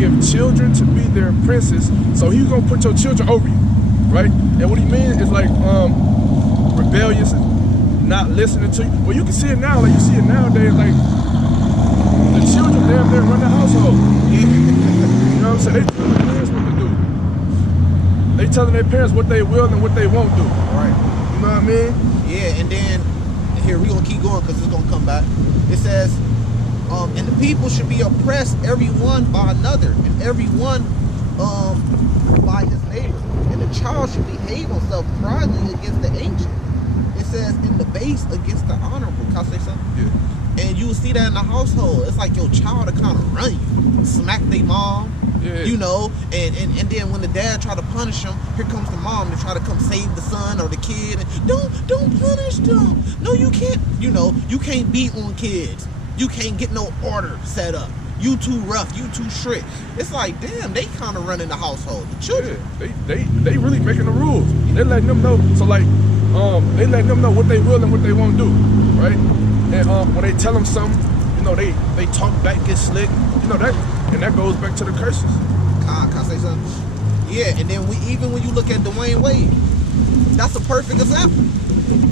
give children to be their princes. So he's gonna put your children over you, right? And what he means is like rebellious and not listening to you. Well, you can see it now, like you see it nowadays, like the children damn near run the household. You know what I'm saying? They tell their parents what to do. They telling their parents what they will and what they won't do. Right. You know what I mean? Yeah, and then here we gonna keep going because it's gonna come back. It says, and the people should be oppressed, every one by another, and every one by his neighbor. And the child should behave himself proudly against the ancient. It says, in the base against the honorable. Can I say something? Yeah. And you will see that in the household. It's like your child to kind of run you, smack their mom. Yeah. You know, and then when the dad try to punish him, here comes the mom to try to come save the son or the kid. And don't punish them. No, you can't. You know, you can't beat on kids. You can't get no order set up. You too rough. You too strict. It's like, damn, they kind of running the household. The children. Yeah, they really making the rules. They letting them know. So like, they letting them know what they will and what they won't do, right? And when they tell them something, you know, they talk back, get slick. You know that. And that goes back to the curses. Can I say something? Yeah, and then even when you look at Dwayne Wade, that's a perfect example.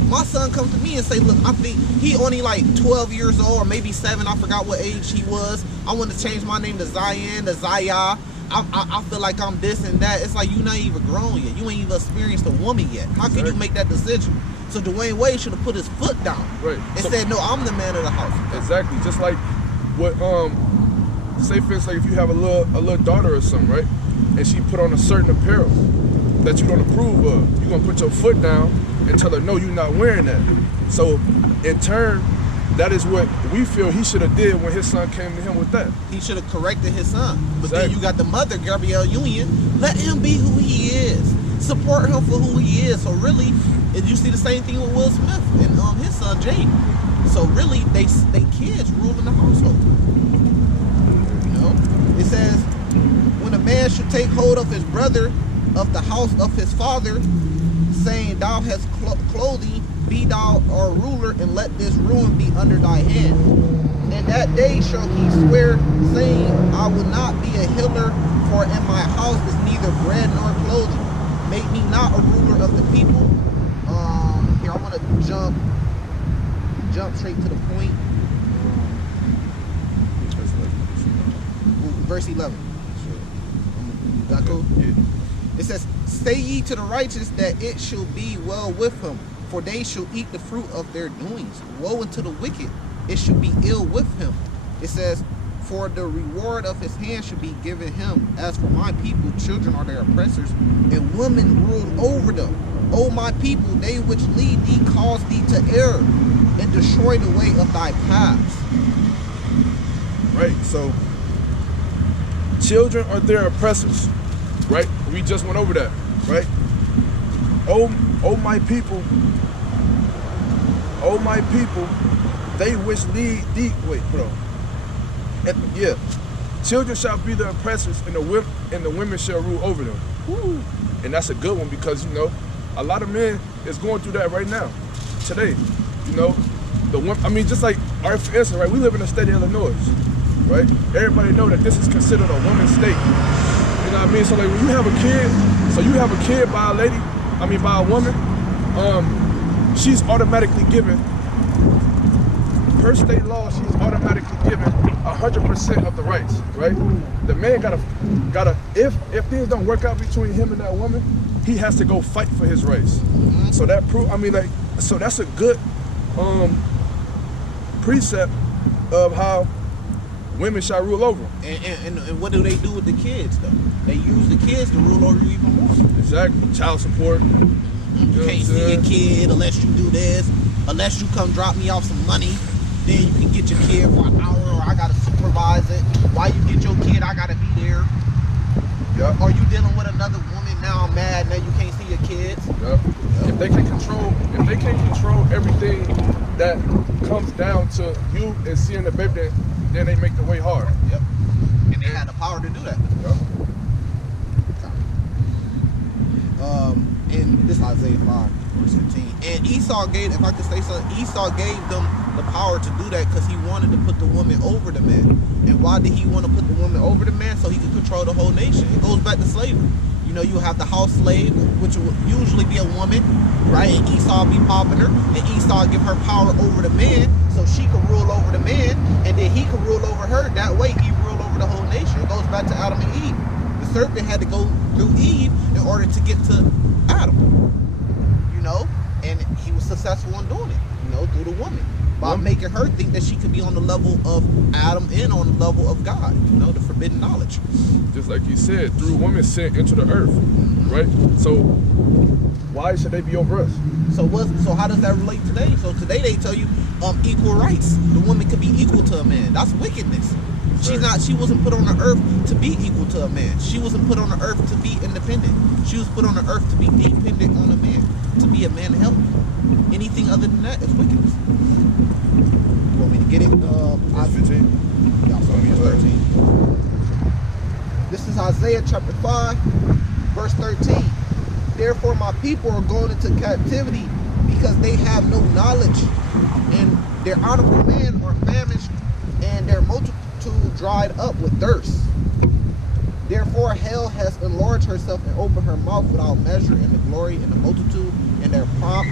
My son comes to me and say, look, I think he only like 12 years old or maybe 7. I forgot what age he was. I want to change my name to Zion, to Zaya. I feel like I'm this and that. It's like, you not even grown yet. You ain't even experienced a woman yet. How can you make that decision? So Dwayne Wade should have put his foot down. Right. And said, no, I'm the man of the house. Exactly. Just like what say for instance, like if you have a little daughter or something, right? And she put on a certain apparel that you don't approve of, you're gonna put your foot down and tell her, no, you're not wearing that. So in turn, that is what we feel he should have did when his son came to him with that. He should have corrected his son. But Exactly. then you got the mother, Gabrielle Union. Let him be who he is. Support him for who he is. So really, you see the same thing with Will Smith and his son Jay. So really, they kids ruling the household. It says, when a man should take hold of his brother of the house of his father, saying, thou hast clothing, be thou our ruler, and let this ruin be under thy hand. And that day shall he swear, saying, I will not be a healer, for in my house is neither bread nor clothing. Make me not a ruler of the people. Here, I want to jump straight to the point. Verse 11. Is that cool? Yeah. It says, say ye to the righteous that it shall be well with him, for they shall eat the fruit of their doings. Woe unto the wicked, it shall be ill with him. It says, for the reward of his hand should be given him. As for my people, children are their oppressors, and women rule over them. O my people, they which lead thee cause thee to err, and destroy the way of thy paths. Right, so children are their oppressors, right? We just went over that, right? Oh my people, they which lead thee. Wait, bro. Yeah, children shall be the oppressors, and the women shall rule over them. Woo. And that's a good one because you know a lot of men is going through that right now, today. You know, I mean, just like for instance, right? We live in the state of Illinois. Right? Everybody know that this is considered a woman's state. You know what I mean? So like when you have a kid by a woman, she's automatically given, per state law, she's automatically given 100% of the rights, right? The man gotta if things don't work out between him and that woman, he has to go fight for his rights. So that so that's a good precept of how women shall rule over them. And what do they do with the kids, though? They use the kids to rule over you even more. Exactly. Child support. You can't see your kid unless you do this. Unless you come drop me off some money, then you can get your kid for an hour, or I got to supervise it. While you get your kid, I got to be there. Yep. Or you dealing with another woman, now I'm mad, now you can't see your kids. Yep. If they can't control everything that comes down to you and seeing the baby, then they make the way hard. Yep. And they had the power to do that. Yep. And this is Isaiah 5. verse 15. And Esau gave, if I could say something, Esau gave them the power to do that because he wanted to put the woman over the man. And why did he want to put the woman over the man? So he could control the whole nation. It goes back to slavery. You know, you have the house slave, which will usually be a woman, right? And Esau be popping her, and Esau give her power over the man, so she could rule over the man, and then he could rule over her. That way, he ruled over the whole nation. It goes back to Adam and Eve. The serpent had to go through Eve in order to get to Adam, you know, and he was successful in doing it, you know, through the woman, by making her think that she could be on the level of Adam and on the level of God, you know, the forbidden knowledge. Just like you said, through woman sent into the earth, right? So why should they be over us? So how does that relate today? So today they tell you equal rights. The woman could be equal to a man. That's wickedness. She wasn't put on the earth to be equal to a man. She wasn't put on the earth to be independent. She was put on the earth to be dependent on a man, to be a man to help you. Anything other than that is wickedness. You want me to get it? Verse 15. Yeah, so verse 13. This is Isaiah chapter 5, verse 13. Therefore my people are going into captivity because they have no knowledge, and their honorable men are famished, and their multitude dried up with thirst. Therefore hell has enlarged herself and opened her mouth without measure, and the glory and the multitude and their pomp,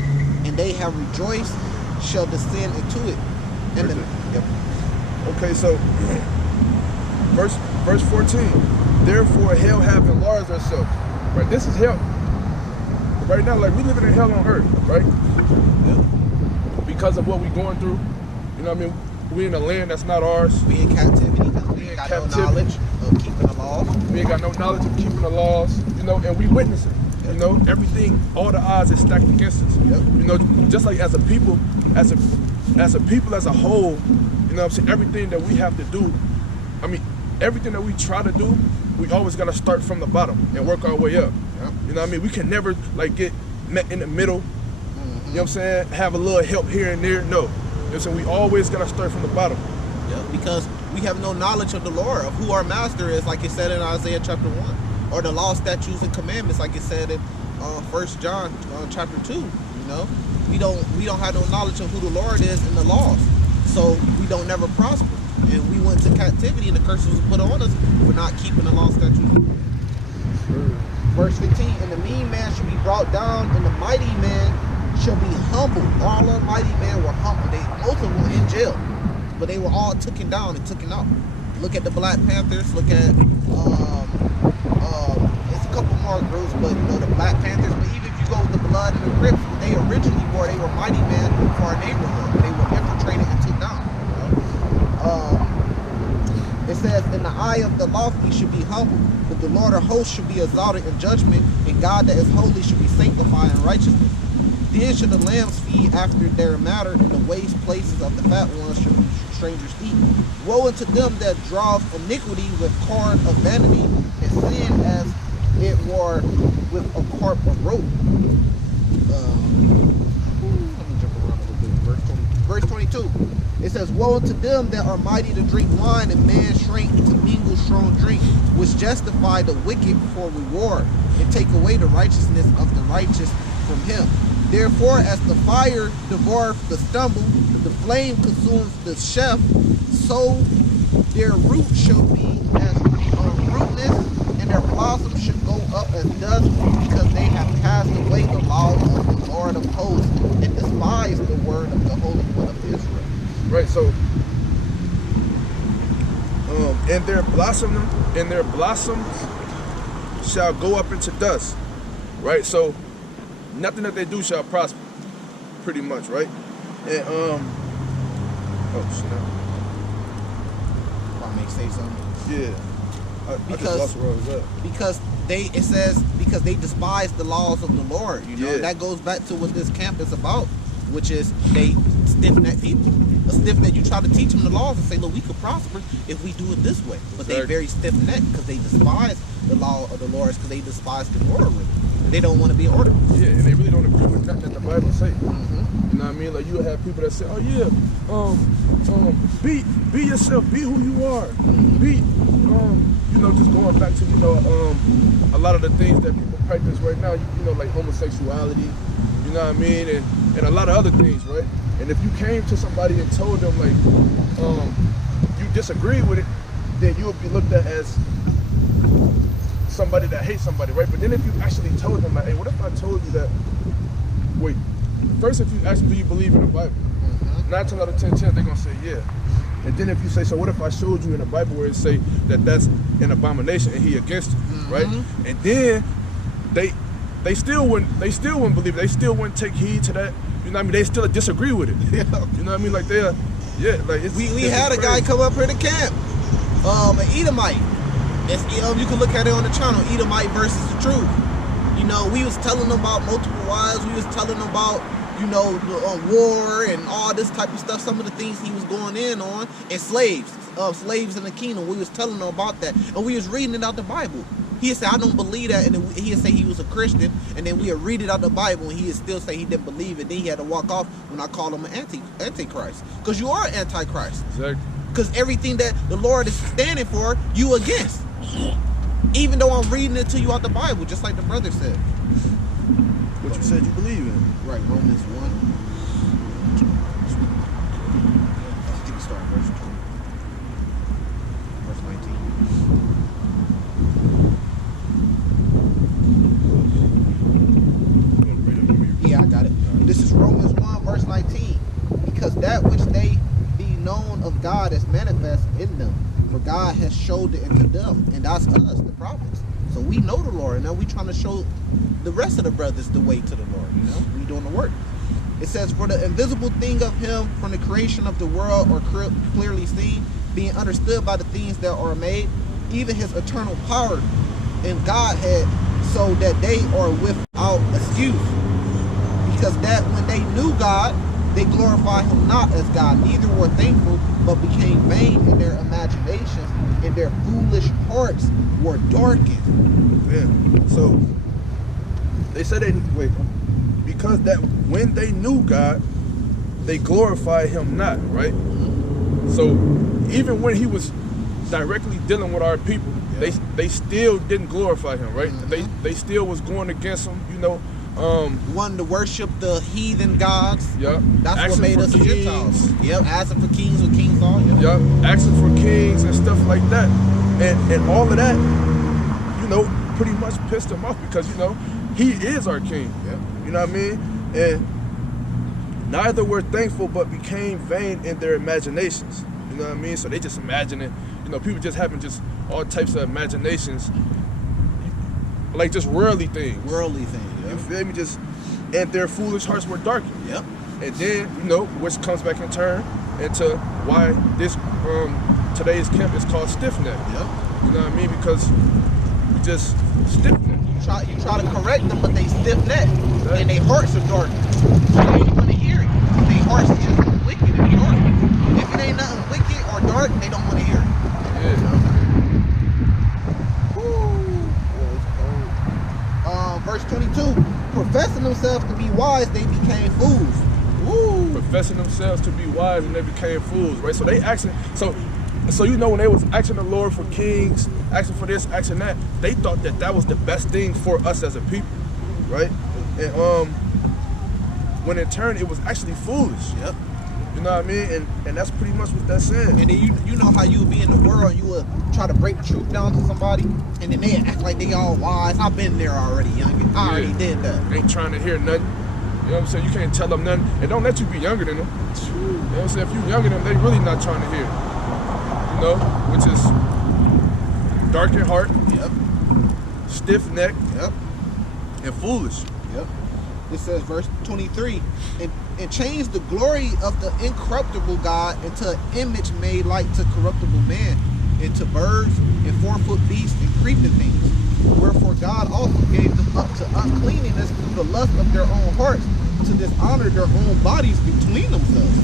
and they have rejoiced, shall descend into it. And Okay, so verse 14. Therefore hell have enlarged herself. Right, this is hell. Right now, like we living in hell on earth, right? Because of what we're going through. You know what I mean? We in a land that's not ours. We in captivity because we ain't got no knowledge of keeping the laws. We ain't got no knowledge of keeping the laws, you know, and we witness it. You know, everything, all the odds is stacked against us. You know, just like as a people, as a people as a whole, you know what I'm saying, everything that we have to do, I mean, everything that we try to do, we always gotta start from the bottom and work our way up. You know what I mean? We can never like get met in the middle. You know what I'm saying? Have a little help here and there. No. You know what I'm saying? We always gotta start from the bottom. Yeah, because we have no knowledge of the Lord, of who our master is, like it said in Isaiah chapter 1, or the law, statutes, and commandments, like it said in 1 John chapter 2. You know, we don't have no knowledge of who the Lord is in the laws, so we don't never prosper, and we went to captivity, and the curses was put on us for not keeping the law, statutes, and commandments. Verse 15, and the mean man shall be brought down, and the mighty man shall be humbled. All the mighty men were humbled. Most of them were in jail, but they were all taken down and taken out. Look at the Black Panthers. Look at it's a couple more groups, but you know the Black Panthers. But even if you go with the Blood and the Crips, they originally were mighty men for our neighborhood. They were infiltrated and took down. You know? It says, in the eye of the lofty should be humble, but the Lord of hosts should be exalted in judgment, and God that is holy should be sanctified in righteousness. Then should the lambs feed after their matter, and the waste places of the fat ones should strangers eat. Woe unto them that draw iniquity with cord of vanity, and sin as it were with a carp of rope. Let me jump around a little bit. Verse 22. It says, woe unto them that are mighty to drink wine, and man shrink to mingle strong drink, which justify the wicked for reward, and take away the righteousness of the righteous from him. Therefore, as the fire devoureth the stubble, the flame consumes the chef, so their root shall be as rootness, and their blossom should go up as dust, because they have cast away the law of the Lord of hosts, and despised the word of the Holy One of Israel. Right, so and their blossoms shall go up into dust. Right, so nothing that they do shall prosper, pretty much, right? And oh snap. If I may say something. Yeah. I just lost where I was at. Because it says because they despise the laws of the Lord, you know. Yeah. That goes back to what this camp is about, which is they stiff-necked people. A stiff-neck, you try to teach them the laws and say, look, we could prosper if we do it this way. But they're very stiff-necked because they despise the law of the Lord, because they despise the order. They don't want to be ordered. Yeah, and they really don't agree with nothing that the Bible say. You know what I mean? Like, you have people that say, oh yeah, be yourself, be who you are. Be, you know, just going back to, you know, a lot of the things that people practice right now, you know, like homosexuality, You know what I mean? And a lot of other things, right? And if you came to somebody and told them like you disagree with it, then you would be looked at as somebody that hates somebody, right? But then if you actually told them like, hey, what if I told you that, wait, first if you ask them, do you believe in the Bible? 9 times out of 10 times they're gonna say yeah. And then if you say, so what if I showed you in the Bible where it say that that's an abomination and he against it, right? And then they still wouldn't believe it. They still wouldn't take heed to that. You know what I mean? They still disagree with it. You know what I mean? Like they're, yeah, like we had a guy come up here to camp, an Edomite. You can look at it on the channel, Edomite versus the truth. You know, we was telling them about multiple wives. We was telling them about, you know, the war and all this type of stuff. Some of the things he was going in on, and slaves in the kingdom. We was telling them about that, and we was reading it out the Bible. He said, I don't believe that, and then he'd say he was a Christian, and then we'd read it out the Bible, and he'd still say he didn't believe it. Then he had to walk off when I called him an antichrist, because you are antichrist. Exactly. Because everything that the Lord is standing for, you against. Even though I'm reading it to you out the Bible, just like the brother said. What you said you believe in. Right, Romans 1. I think we start verse 20. Verse 19. Yeah, I got it. This is Romans 1, verse 19. Because that which they be known of God is manifest in them. For God has showed it unto them, and that's us, the prophets. So we know the Lord, and now we trying to show the rest of the brothers the way to the Lord. You know, we doing the work. It says, for the invisible thing of him from the creation of the world are clearly seen, being understood by the things that are made, even his eternal power and Godhead, so that they are without excuse. Because that when they knew God, they glorified him not as God, neither were thankful, but became vain in their imaginations, and their foolish hearts were darkened. Yeah. So they said because that when they knew God, they glorified him not, right? So even when he was directly dealing with our people, they still didn't glorify him, right? They still was going against him, you know. Wanted to worship the heathen gods. Yep. That's asking what made us Gentiles. Yep. Asking for kings with kings on. Yep. Asking for kings and stuff like that, and all of that, you know, pretty much pissed him off because, you know, he is our king. Yep. You know what I mean? And neither were thankful, but became vain in their imaginations. You know what I mean? So they just imagining, you know, people just having just all types of imaginations, like just worldly things. Worldly things. Yep. You feel me? Just, and their foolish hearts were darkened. Yep. And then, you know, which comes back in turn into why this today's camp is called stiff neck. Yep. You know what I mean? Because we just stiff neck. You try to correct them, but they stiff neck, and their hearts are dark. They ain't want to hear it. Their hearts are just wicked and dark. If it ain't nothing wicked or dark, they don't want to hear it. Yeah. Verse 22, professing themselves to be wise, they became fools. Woo. Professing themselves to be wise and they became fools, right? So they asking, so you know, when they was asking the Lord for kings, asking for this, asking that, they thought that that was the best thing for us as a people, right? And when in turn it was actually foolish. Yep. You know what I mean? And that's pretty much what that's saying. And then you know how you would be in the world, you would try to break the truth down to somebody, and then they act like they all wise. I've been there already, youngin'. I already did that. Ain't trying to hear nothing. You know what I'm saying? You can't tell them nothing. And don't let you be younger than them. You know what I'm saying? If you're younger than them, they really not trying to hear. You know? Which is dark in heart. Yep. Stiff neck. Yep. And foolish. Yep. It says, verse 23, and change the glory of the incorruptible God into an image made like to corruptible man, into birds and 4-foot beasts and creeping things. Wherefore God also gave them up to uncleanness through the lust of their own hearts, to dishonor their own bodies between themselves.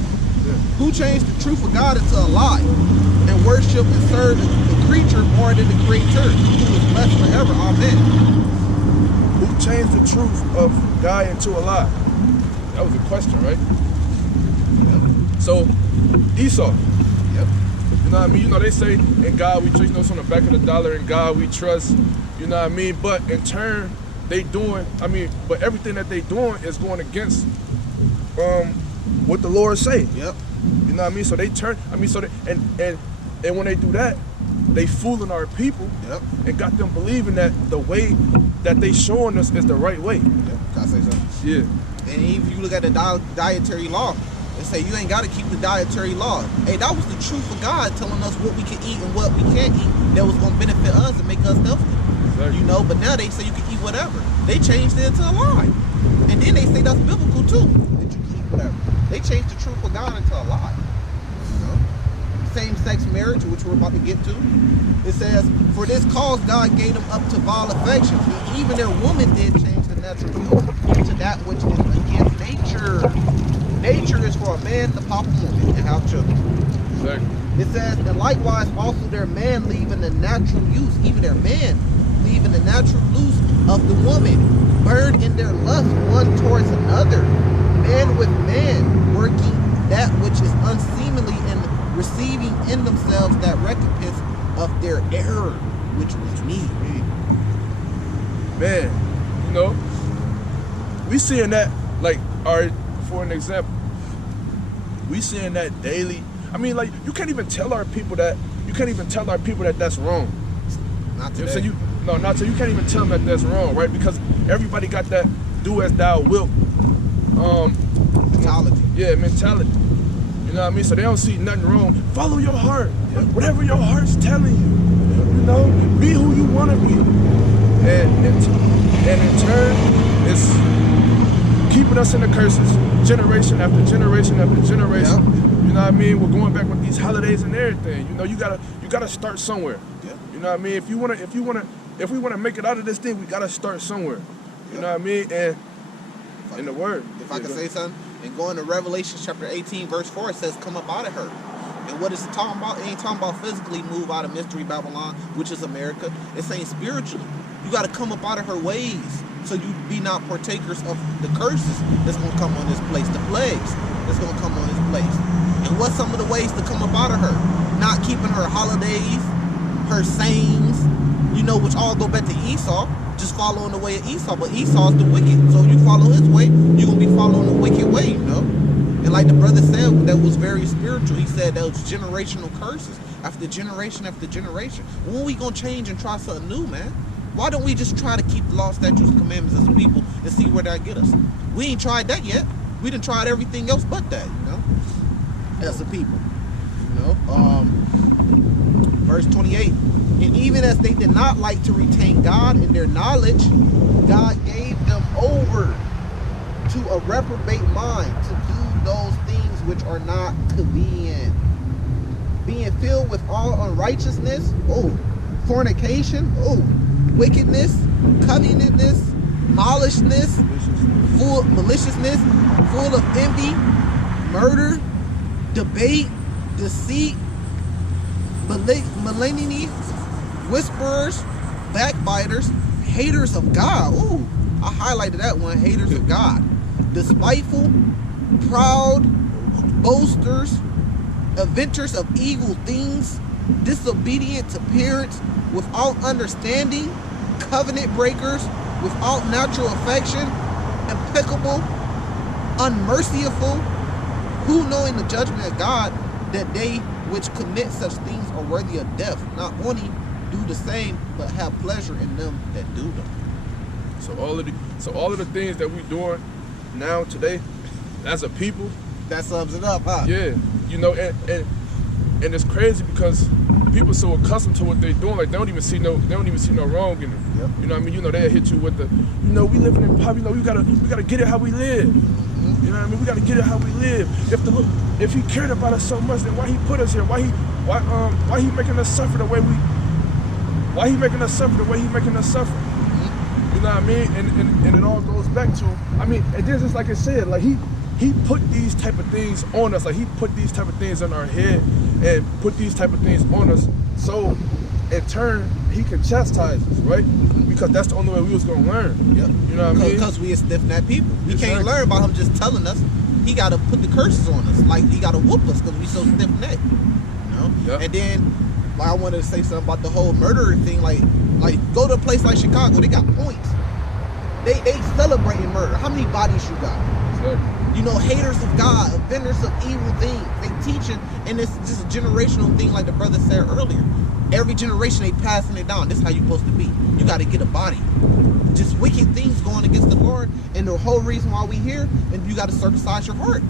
Yeah. Who changed the truth of God into a lie, and worship and serve the creature more than the Creator, who is blessed forever. Amen. Who changed the truth of God into a lie? That was the question, right? Yep. So, Esau. Yep. You know what I mean? You know, they say, in God we trust, you know, it's on the back of the dollar, in God we trust, you know what I mean? But in turn, they doing, I mean, but everything that they doing is going against what the Lord say. Yep. You know what I mean? So they turn, I mean, so they, and when they do that, they fooling our people. Yep. And got them believing that the way that they showing us is the right way. Yep. Can I say something? Yeah. And if you look at the dietary law, they say you ain't got to keep the dietary law. Hey, that was the truth of God telling us what we can eat and what we can't eat that was going to benefit us and make us healthy. Exactly. You know, but now they say you can eat whatever. They changed it into a lie. And then they say that's biblical too, that you can eat whatever. They changed the truth of God into a lie. You know? Same-sex marriage, which we're about to get to. It says, for this cause God gave them up to vile affections. And even their woman did change the natural yoke to that which is against nature. Nature is for a man to pop a woman and have children. Exactly. It says, and likewise also their man leaving the natural use, even their man leaving the natural use of the woman, burned in their lust one towards another, man with man, working that which is unseemly and receiving in themselves that recompense of their error, which was me. Man, you know, we seeing that, like, all right, for an example, we seeing that daily. I mean, like, you can't even tell our people that, that's wrong. Not You know, today. so you can't even tell them that that's wrong, right? Because everybody got that do as thou wilt mentality. Yeah, mentality. You know what I mean? So they don't see nothing wrong. Follow your heart. Whatever your heart's telling you. You know, be who you want to be. And in turn, it's keeping us in the curses, generation after generation after generation. Yep. You know what I mean? We're going back with these holidays and everything. You know, you gotta start somewhere. Yep. You know what I mean? If we wanna make it out of this thing, we gotta start somewhere. You know what I mean? And in the word. If I can say something, and going to Revelation chapter 18, verse 4, it says, come up out of her. And what is it talking about? It ain't talking about physically move out of Mystery Babylon, which is America. It's saying spiritually. You got to come up out of her ways so you be not partakers of the curses that's going to come on this place, the plagues that's going to come on this place. And what's some of the ways to come up out of her? Not keeping her holidays, her sayings, you know, which all go back to Esau. Just following the way of Esau, but Esau's the wicked. So if you follow his way, you're going to be following the wicked way, you know? And like the brother said, that was very spiritual. He said that was generational curses after generation after generation. When we going to change and try something new, man? Why don't we just try to keep the law, statutes, and commandments as a people and see where that get us? We ain't tried that yet. We done tried everything else but that, you know? As a people, you know? Verse 28. And even as they did not like to retain God in their knowledge, God gave them over to a reprobate mind to do those things which are not convenient. Being filled with all unrighteousness, fornication, wickedness, covetousness, maliciousness, maliciousness, full of envy, murder, debate, deceit, malignity, whisperers, backbiters, haters of God. Ooh, I highlighted that one, haters of God. Despiteful, proud, boasters, inventors of evil things, disobedient to parents, without understanding, covenant breakers, without natural affection, impeccable, unmerciful, who knowing the judgment of God, that they which commit such things are worthy of death, not only do the same, but have pleasure in them that do them. So all of the things that we doing now today, as a people, that sums it up, huh? Yeah, you know, and it's crazy because people so accustomed to what they're doing, like they don't even see no wrong in it. Yep. You know what I mean? You know, they'll hit you with the, you know, we living in poverty. You know, we gotta get it how we live. Mm-hmm. You know what I mean? We gotta get it how we live. If he cared about us so much, then why he put us here? Why he making us suffer the way we? Why he making us suffer the way he making us suffer? You know what I mean? And it all goes back to, I mean, and then just like I said, like he put these type of things on us, like he put these type of things in our head and put these type of things on us, so in turn he can chastise us, right? Because that's the only way we was gonna learn. Yep. You know what I mean? Because we are stiff-necked people. We Exactly. can't learn about him just telling us. He got to put the curses on us. Like, he got to whoop us because we so stiff-necked. You know? Yep. And then, like, I wanted to say something about the whole murder thing. Like go to a place like Chicago. They got points. They celebrating murder. How many bodies you got? Exactly. You know, haters of God, vendors of evil things. They teaching, and it's just a generational thing, like the brother said earlier. Every generation they passing it down. This is how you supposed to be. You got to get a body. Just wicked things going against the Lord, and the whole reason why we here, and you got to circumcise your heart.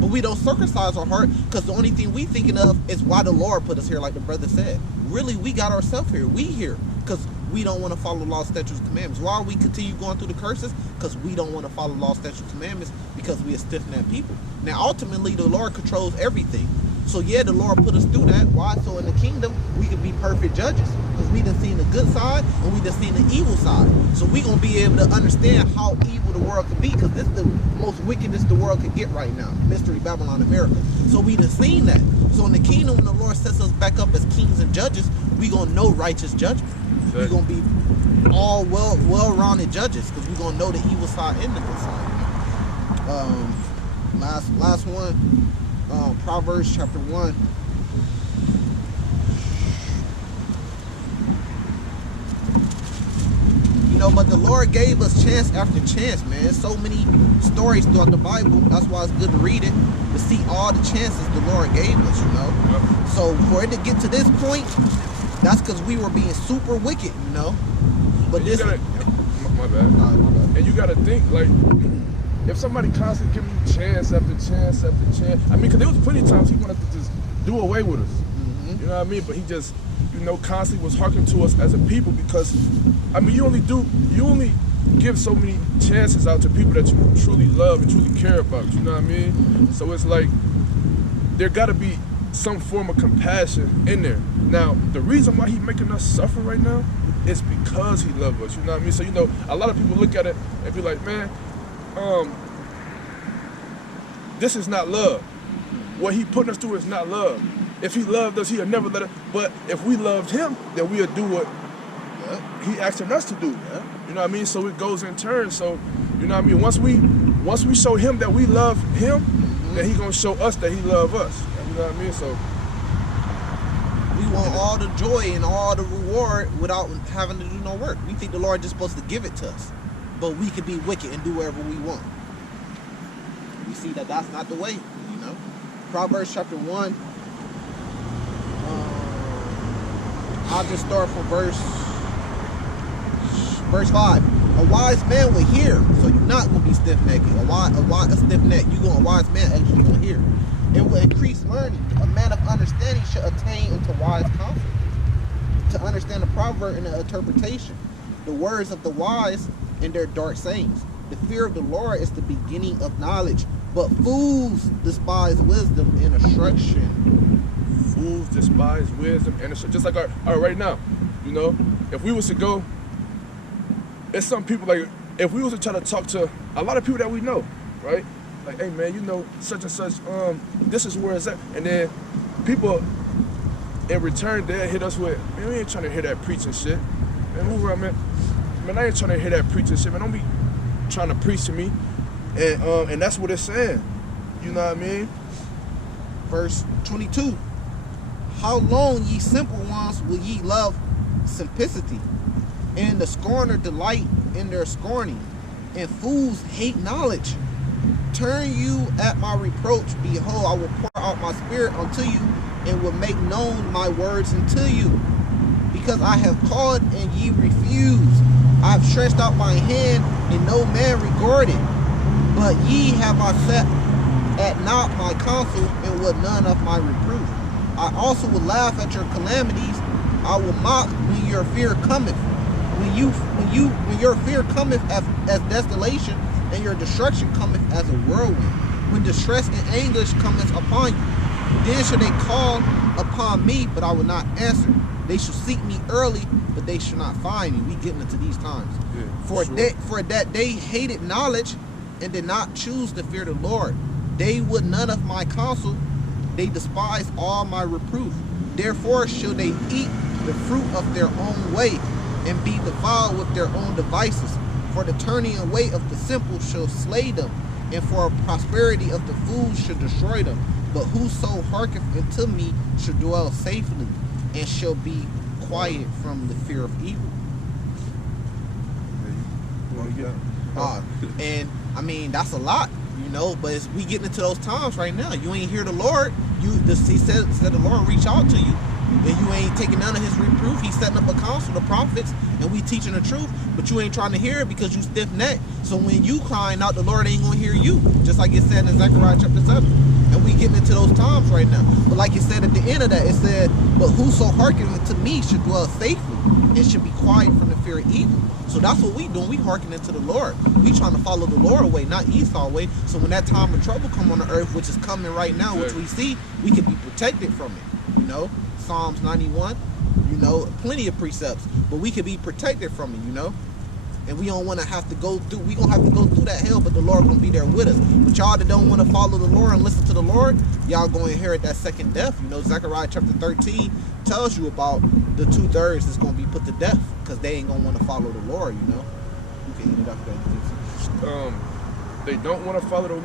But we don't circumcise our heart because the only thing we thinking of is why the Lord put us here, like the brother said. Really, we got ourselves here. We here because we don't want to follow law, statutes, commandments. Why we continue going through the curses? Because we don't want to follow law, statutes, commandments, because we are stiff-necked people. Now, ultimately, the Lord controls everything. So yeah, the Lord put us through that. Why? So in the kingdom, we can be perfect judges. Because we done seen the good side and we done seen the evil side. So we going to be able to understand how evil the world could be, because this is the most wickedness the world could get right now. Mystery Babylon, America. So we done seen that. So in the kingdom, when the Lord sets us back up as kings and judges, we going to know righteous judgment. Exactly. We're going to be all well-rounded judges, because we're going to know the evil side and the good side. Last one. Proverbs chapter 1. You know, but the Lord gave us chance after chance, man. So many stories throughout the Bible. That's why it's good to read it, to see all the chances the Lord gave us, you know. Yep. So for it to get to this point, that's because we were being super wicked, you know. But and this you gotta, my bad. And you gotta think, like, if somebody constantly giving you chance after chance after chance, I mean, because there was plenty of times he wanted to just do away with us. Mm-hmm. You know what I mean? But he just, you know, constantly was hearkening to us as a people, because, I mean, you only give so many chances out to people that you truly love and truly care about. You know what I mean? So it's like, there got to be some form of compassion in there. Now, the reason why he's making us suffer right now is because he loves us. You know what I mean? So, you know, a lot of people look at it and be like, man, this is not love. What he putting us through is not love. If he loved us, he'll never let us. But if we loved him, then we'll do what he asking us to do. You know what I mean? So it goes in turn. So, you know what I mean? Once we show him that we love him, then he gonna show us that he love us. You know what I mean? So we want all the joy and all the reward without having to do no work. We think the Lord just supposed to give it to us, but we could be wicked and do whatever we want. We see that that's not the way, you know. Proverbs chapter 1. I'll just start from verse 5. A wise man will hear, so you're not gonna be stiff-necked. A stiff-neck, a wise man actually gonna hear. It will increase learning. A man of understanding should attain into wise counsel. To understand the proverb and the interpretation, the words of the wise and their dark sayings. The fear of the Lord is the beginning of knowledge, but fools despise wisdom and instruction. Fools despise wisdom and instruction. Just like our right now, you know, if we was to go, it's some people, like, if we was to try to talk to a lot of people that we know, right? Like, hey man, you know, such and such, this is where it's at. And then people in return, they'll hit us with, man, we ain't trying to hear that preaching shit. Man, move around, man. Man, I ain't trying to hear that preaching shit, man. Don't be trying to preach to me. And that's what it's saying. You know what I mean? Verse 22. How long, ye simple ones, will ye love simplicity? And the scorner delight in their scorning, and fools hate knowledge. Turn you at my reproach. Behold, I will pour out my spirit unto you, and will make known my words unto you. Because I have called, and ye refuse. I have stretched out my hand, and no man regarded. But ye have I set at naught my counsel, and would none of my reproof. I also will laugh at your calamities. I will mock when your fear cometh. When your fear cometh as desolation, and your destruction cometh as a whirlwind. When distress and anguish cometh upon you, then shall they call upon me, but I will not answer. They shall seek me early, but they shall not find me. We getting into these times. Yeah, for that they hated knowledge and did not choose to fear the Lord. They would none of my counsel. They despise all my reproof. Therefore shall they eat the fruit of their own way, and be defiled with their own devices. For the turning away of the simple shall slay them, and for prosperity of the fools shall destroy them. But whoso hearkeneth unto me shall dwell safely, and shall be quiet from the fear of evil. And I mean, that's a lot, you know, but it's, we getting into those times right now. You ain't hear the Lord. He said the Lord reach out to you, and you ain't taking none of his reproof. He's setting up a council of prophets, and we teaching the truth, but you ain't trying to hear it because you stiff-necked. So when you crying out, the Lord ain't gonna hear you, just like it said in Zechariah chapter 7. And we getting into those times right now. But like it said at the end of that, it said, but whoso hearkeneth to me should dwell safely and should be quiet from the fear of evil. So that's what we doing. We hearkening to the Lord. We trying to follow the Lord way, not Esau way. So when that time of trouble come on the earth, which is coming right now, which we see, we can be protected from it. You know, Psalms 91, you know, plenty of precepts, but we can be protected from it, you know. And we don't want to have to go through, we gonna have to go through that hell, but the Lord gonna be there with us. But y'all that don't want to follow the Lord and listen to the Lord, y'all gonna inherit that second death. You know, Zechariah chapter 13 tells you about the 2/3 that's gonna be put to death because they ain't gonna want to follow the Lord, you know. You can eat it after that. They don't want to follow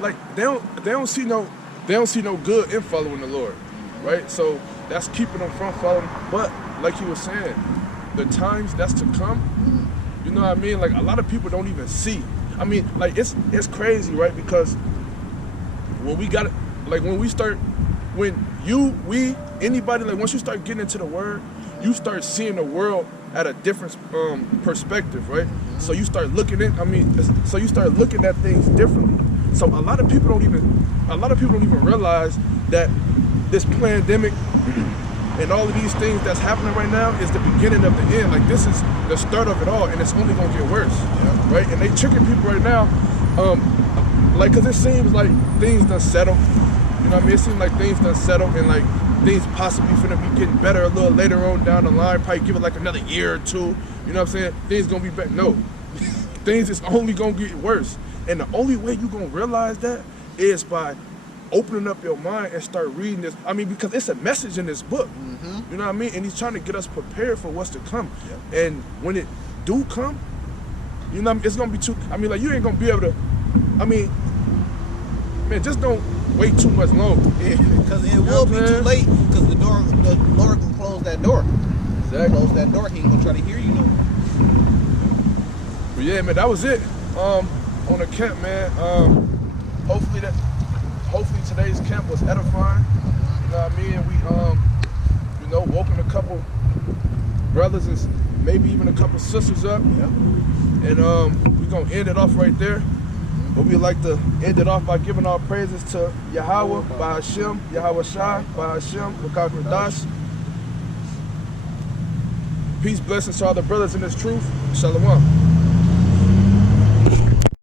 like they don't see no good in following the Lord, right? So that's keeping them from following. But like he was saying, the times that's to come, you know what I mean? Like a lot of people don't even see. I mean, like it's crazy, right? Because when we got it, like when we start, anybody, like once you start getting into the word, you start seeing the world at a different perspective, right? So you start looking at, so you start looking at things differently. So a lot of people don't even realize that this pandemic and all of these things that's happening right now is the beginning of the end. Like this is the start of it all, and it's only gonna get worse, right? And they tricking people right now, like, cause it seems like things done settle. You know what I mean? It seems like things done settle, and like things possibly finna be getting better a little later on down the line. Probably give it like another year or two. You know what I'm saying? Things gonna be better. No, things is only gonna get worse, and the only way you gonna realize that is by opening up your mind and start reading this. I mean, because it's a message in this book. You know what I mean? And he's trying to get us prepared for what's to come. And when it do come, you know, it's gonna be too. I mean, like you ain't gonna be able to. I mean, man, just don't wait too much longer. Because it will be too late. Because the Lord can close that door. Exactly. Close that door. He ain't gonna try to hear you no more. But yeah, man, that was it. On the camp, man. Hopefully today's camp was edifying. You know what I mean? And we, you know, woken a couple brothers and maybe even a couple sisters up. And we're gonna end it off right there. But we'd like to end it off by giving our praises to Yahweh, by Hashem, Yahweh Shai, by Hashem, Wakak. Peace, blessings to all the brothers in this truth. Shalom.